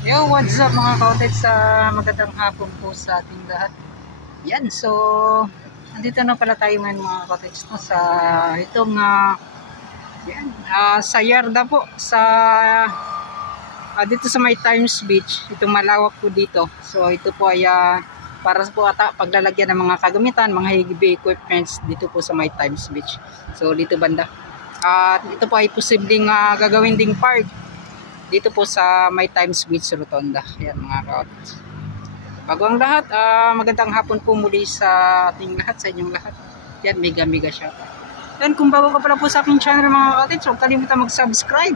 Yo, what's up mga kautit, sa magandang hapon po sa ating lahat. Yan, so andito na pala tayo ngayon mga kautit no, sa itong sa Yarda po, sa dito sa may Times Beach. Itong malawak po dito. So ito po ay para po ata paglalagyan ng mga kagamitan, mga heavy equipments dito po sa may Times Beach. So dito banda. At ito po ay posibleng gagawin ding park dito po sa may Times Beach Rotonda. Yan mga kautit. Bago ang lahat, magandang hapon po muli sa ating lahat, sa inyong lahat. Yan, mega shout out. Yan, kung bago ka pala po sa aking channel mga kautit, huwag kalimutan mag-subscribe.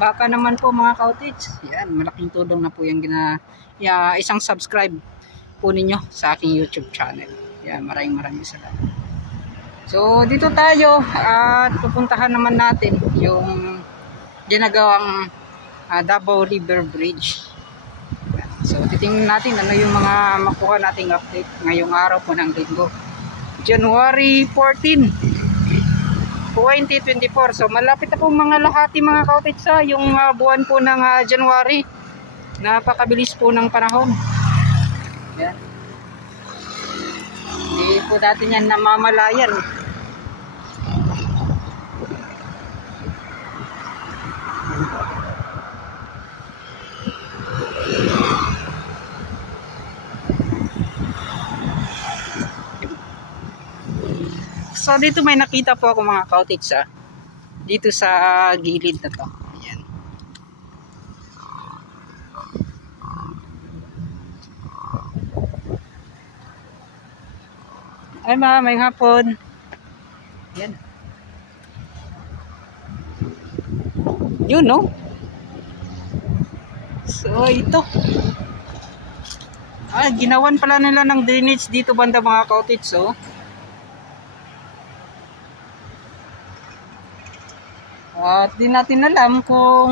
Baka naman po mga kautit, yan, malaking tulong na po yung isang subscribe po ninyo sa aking YouTube channel. Yan, maraming salamat. So dito tayo at pupuntahan naman natin yung ginagawang Davao River Bridge. So titingnan natin ano yung mga makuha nating update ngayong araw po ng linggo, January 14, 2024. So malapit na po mga lahati mga kautit sa yung buwan po ng January. Napakabilis po ng panahon. Yan. Hindi po natin yan namamalayan. So dito may nakita po ako mga kautit dito sa gilid na to. Ayan. Ay may hapon. Ayan. Yun no. So ito. Ginawan pala nila ng drainage dito banda mga kautit. So at di natin alam kung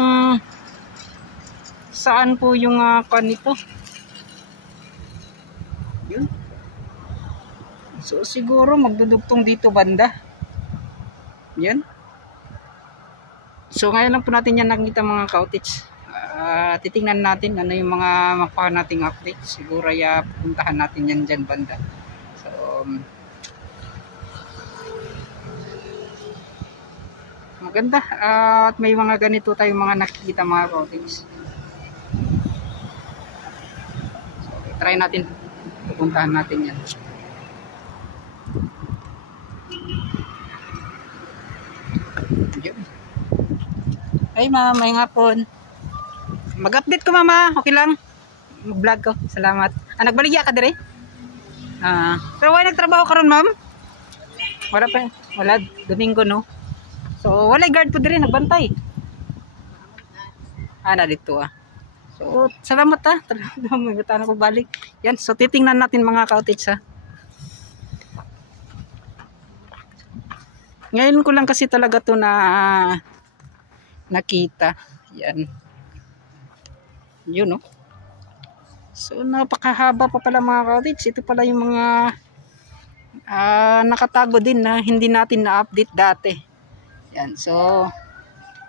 saan po yung kanito. Yun. So siguro magdudugtong dito banda. Yan. So ngayon lang po natin yan nakita mga kautits. Titingnan natin ano yung mga makuha nating update. Siguro pupuntahan natin yan dyan banda. So maganda at may mga ganito tayong mga nakikita mga kautits. So try natin, pupuntahan natin yan. Ay ma'am, may hapon. Mag-update ko mama, okay lang. Mag-vlog ko, salamat. Nagbaligya ka dire? Pero wala nagtrabaho ka ron ma'am? Wala pa, wala, Domingo no? So wala guard po dire, nagbantay. Na dito So salamat may butana ko balik. Yan, so titingnan natin mga kautits Ngayon ko lang kasi talaga to na nakita. Yan. Yun no. So napakahaba pa pala mga kautits. Ito pala yung mga nakatago din na hindi natin na-update dati. Yan. So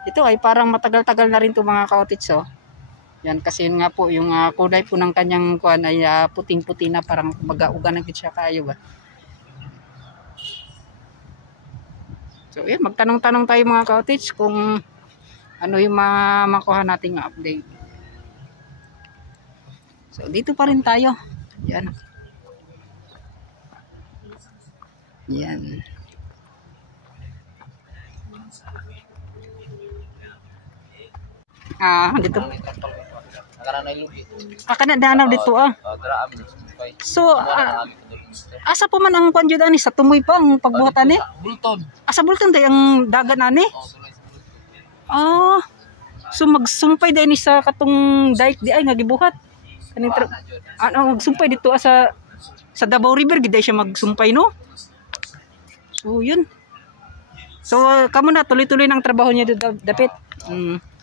ito ay parang matagal-tagal na rin to mga kautits. Yan kasi yun nga po yung kulay po ng kanyang kuan ay puting-puti na, parang mag-auga na siya kayo ba. So yan, magtanong-tanong tayo mga kautits kung ano yung makuha nating update. So dito pa rin tayo. Yan. Yan. Dito. Kana danaw dito So asa pa man ang panjud ani, sa tumoy pa ang pagbuhat ani? Bulton. Asa Bulton day ang dagan ani? So magsumpay din sa katong dike di ay nga gibuhat. Kaning magsumpay dito sa Davao River gid siya magsumpay no. So yun. So kamo na tuloy-tuloy ng trabaho niya dapit.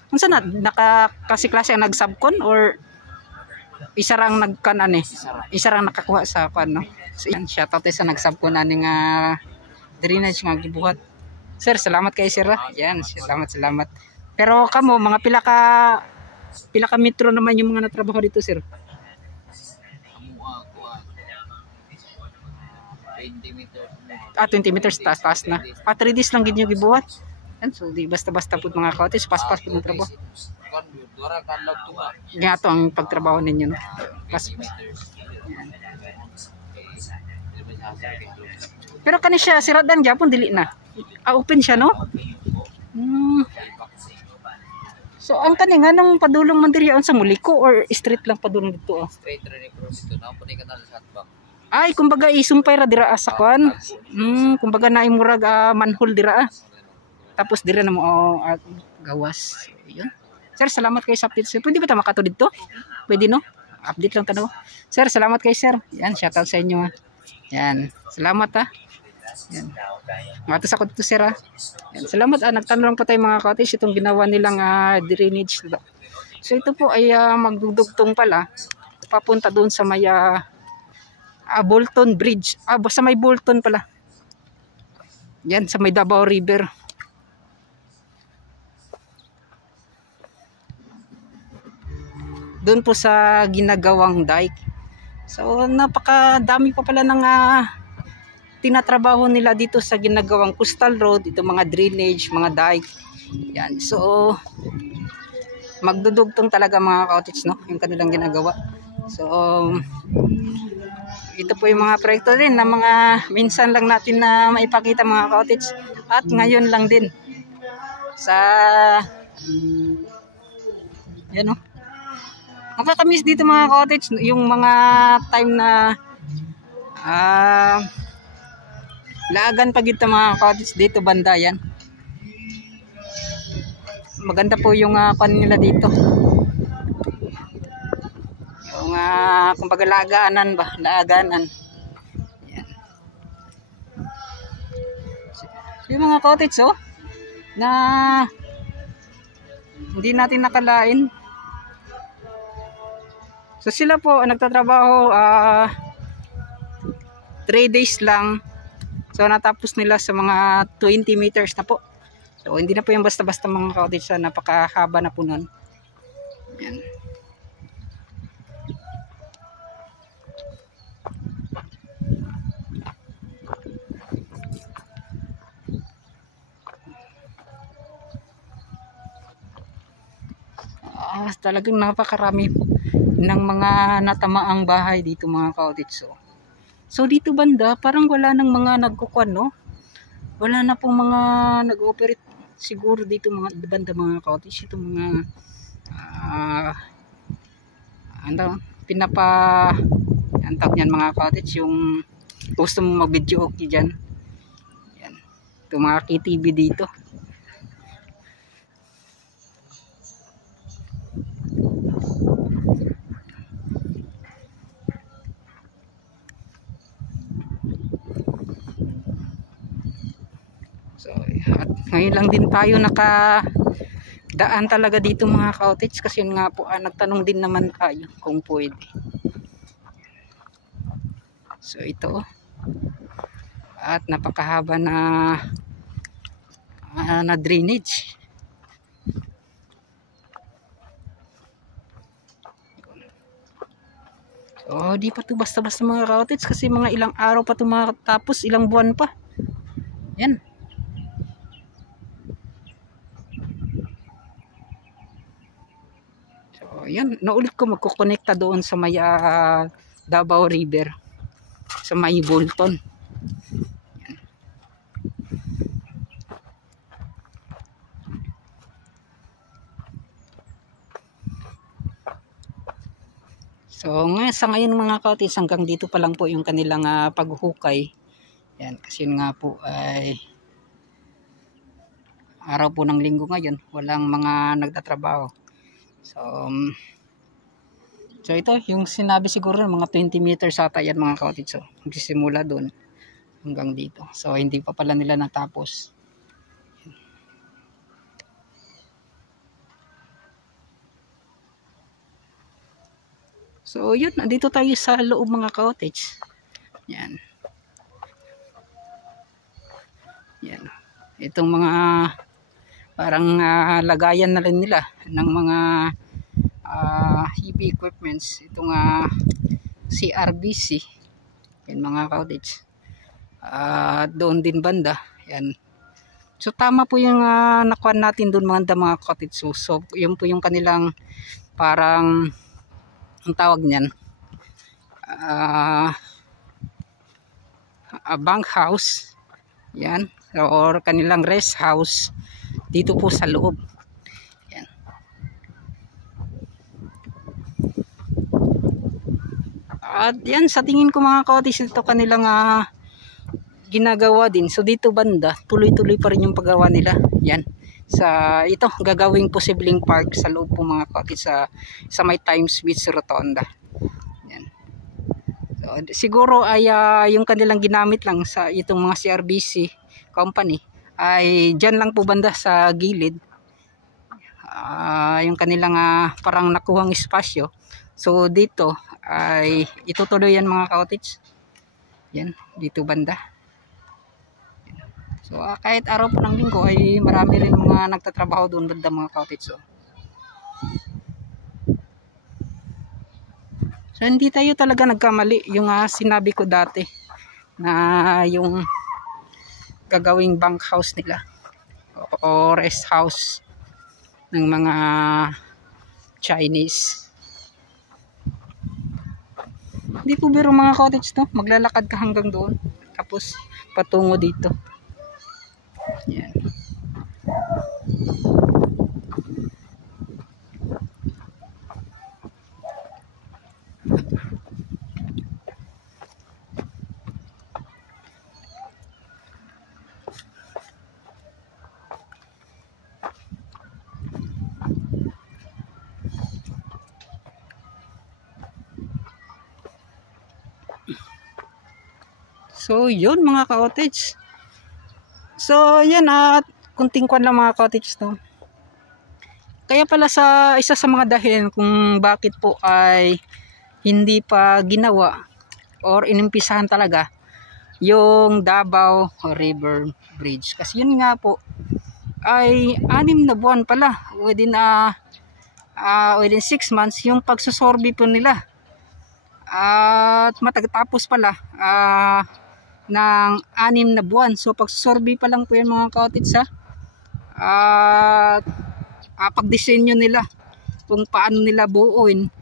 Unsa na nakakasiklase ang nagsubcon or isa rang nagkan ani? Isa rang nakakuha sa kan no. So yan, shout out sa nagsubcon ani nga drainage nga gibuhat. Sir, salamat kay sir. Yan, salamat. Pero kamo mga pila ka Pila ka metro naman yung mga natrabaho dito, sir? Amo ako 20 meters. 20 meters taas na. 3 days lang gid nyo gibuhat. Yan, so di basta-basta pud mga ka-cottage, pas-pas pud ng trabaho. Dura ka lang tunga. Nga to ang pagtrabaho ninyo, no? Pas. Pero kani siya siradan gyapon dili na. Open siya, no? So ang kani nga nang padulong man diri sa Muliko or street lang padulong dito? Straight ra ni pro dito na po ni kanal sa hatbang. Ay, kumbaga isumpay ra dira sa kwan. Kumbaga naay murag manhole dira. Tapos dira na mo gawas. So, yun. Sir, salamat kay sa update. Sir, pwede ba ta makato dito? Pwede, no? Update lang tanaw. Sir, salamat kay sir. Yan, shoutout sa inyo. Yan. Salamat ha. Yan. Matos ako dito, sir ha. Yan. Salamat nagtanong po tayo mga cottage itong ginawa nilang drainage. So ito po ay magdudugtong pala papunta doon sa may Bolton Bridge. Sa may Bolton pala. Yan, sa may Davao River. Doon po sa ginagawang dike. So napakadami pa pala ng tinatrabaho nila dito sa ginagawang coastal road, ito mga drainage, mga dike. Yan. So magdudugtong talaga mga cottage, no, yung kanilang ginagawa. So ito po yung mga proyekto din na mga minsan lang natin na maipakita mga cottage, at ngayon lang din sa yan, no. Nakakamiss dito mga cottage yung mga time na laagan pag ito mga cottage dito banda yan. Maganda po yung pan nila dito. Yung kumbaga laaganan ba? Laaganan. Yan. Yung mga cottage na hindi natin nakalain. So sila po nagtatrabaho 3 days lang. So natapos nila sa mga 20 meters na po. So hindi na po yung basta-basta mga cottage, napakahaba na po nun. Yan. Talagang napakarami ng mga natamaang bahay dito mga cottage. So dito banda parang wala nang mga nagkukuan, no? Wala na pong mga nag-operate siguro dito mga banda mga cottage. Ito mga antap niyan mga cottage, yung gusto mong mag-video okay dyan. Yan. Ito mga KTV dito. So, at ngayon lang din tayo nakadaan talaga dito mga cottage, kasi nga po nagtanong din naman tayo kung pwede. So ito, at napakahaba na drainage. So di pa to basta-basta mga cottage, kasi mga ilang araw pa to matapos, ilang buwan pa. Yan. Yan, naulit ko magkukonekta doon sa may Davao River, sa may Bolton. Yan. So sa ngayon mga cottage, hanggang dito pa lang po yung kanilang paghukay. Yan, kasi nga po ay araw po ng linggo ngayon, walang mga nagtatrabaho. So ito yung sinabi siguro mga 20 meters ata yan mga cottage. So magsisimula doon hanggang dito. So hindi pa pala nila natapos. So yun, nandito tayo sa loob mga cottage. Yan. Yan. Itong mga parang lagayan na rin nila ng mga heavy equipments, itong CRBC. Yan mga cottage. Doon din banda. Yan. So tama po yung nakuha natin doon mga cottage. So yun po yung kanilang parang ang tawag niyan. Bunk house. Yan. Or kanilang rest house dito po sa loob. Yan. At yan, sa tingin ko mga cottage, ito kanilang ginagawa din. So dito banda, tuloy-tuloy pa rin yung paggawa nila. Yan. Sa ito, gagawing posibleng park sa loob po mga cottage sa may Times Beach Rotonda. Yan. So, siguro ay yung kanilang ginamit lang sa itong mga CRBC company ay dyan lang po banda sa gilid. Yung kanilang parang nakuhang espasyo. So dito ay itutuloy yan mga cottage. Yan, dito banda. So kahit araw po ng linggo ay marami rin mga nagtatrabaho doon banda mga cottage. So hindi tayo talaga nagkamali yung sinabi ko dati na yung gagawing bunk house nila o rest house ng mga Chinese. Hindi po biro mga cottage to. Maglalakad ka hanggang doon. Tapos patungo dito. Yan. So yun mga cottage. So yan kunting kwan lang mga cottage to. Kaya pala isa sa mga dahilan kung bakit po ay hindi pa ginawa or inimpisahan talaga yung Davao River Bridge. Kasi yun nga po ay 6 na buwan pala within 6 months yung pagsusorbi po nila. At matatapos pala ng 6 na buwan. So pagsusorbi pa lang po yan mga cottage pagdisenyo nila kung paano nila buuin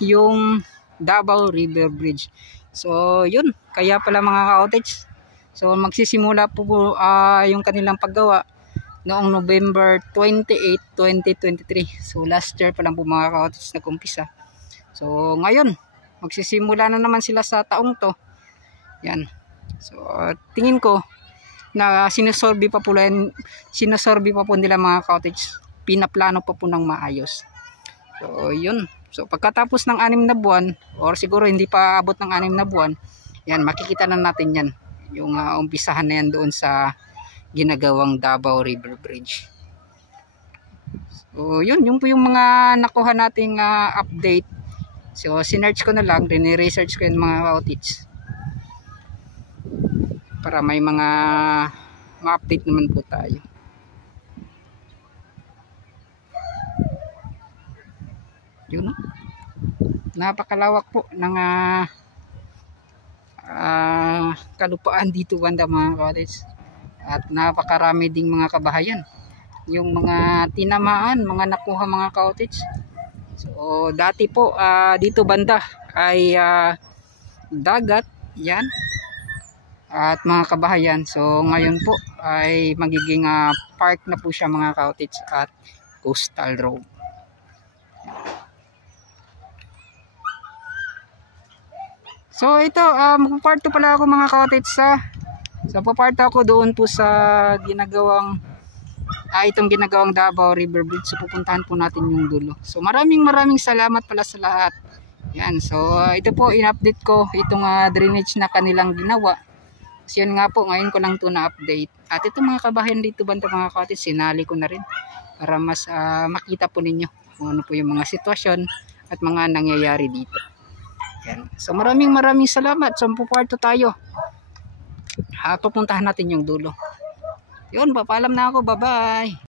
yung Davao River Bridge. So yun, kaya pala mga cottage. So magsisimula po yung kanilang paggawa noong November 28, 2023. So last year pa lang po mga cottage nag-umpisa. So ngayon magsisimula na naman sila sa taong to. Yan. So tingin ko na sinusorbi pa po nila mga cottage. Pinaplano pa po ng maayos. So yun. So pagkatapos ng 6 na buwan or siguro hindi pa abot ng 6 na buwan, yan makikita na natin yan. Yung umpisahan na yan doon sa ginagawang Davao River Bridge. So yun po yung mga nakuha nating update. So sinearch ko na lang, rini-research ko yung mga cottage. Para may mga ma-update naman po tayo. Yun. Napakalawak po ng kalupaan dito banda mga cottage. At napakarami ding mga kabahayan. Yung mga tinamaan, mga nakuha mga cottage. So dati po dito banda ay dagat. Yan. At mga kabahayan, so ngayon po ay magiging park na po siya mga cottage at coastal road. So ito, magpaparto pala ako mga cottage so paparto ako doon po sa ginagawang itong ginagawang Davao River Bridge. So pupuntahan po natin yung dulo. So maraming salamat pala sa lahat. Yan, so ito po in-update ko itong drainage na kanilang ginawa. So yan nga po, ngayon ko lang ito na-update. At ito mga kabahayan dito banda mga cottage, sinali ko na rin para mas makita po ninyo kung ano po yung mga sitwasyon at mga nangyayari dito. Yan. So maraming salamat. So puparto tayo. Pupuntahan natin yung dulo. Yun, papaalam na ako. Bye-bye.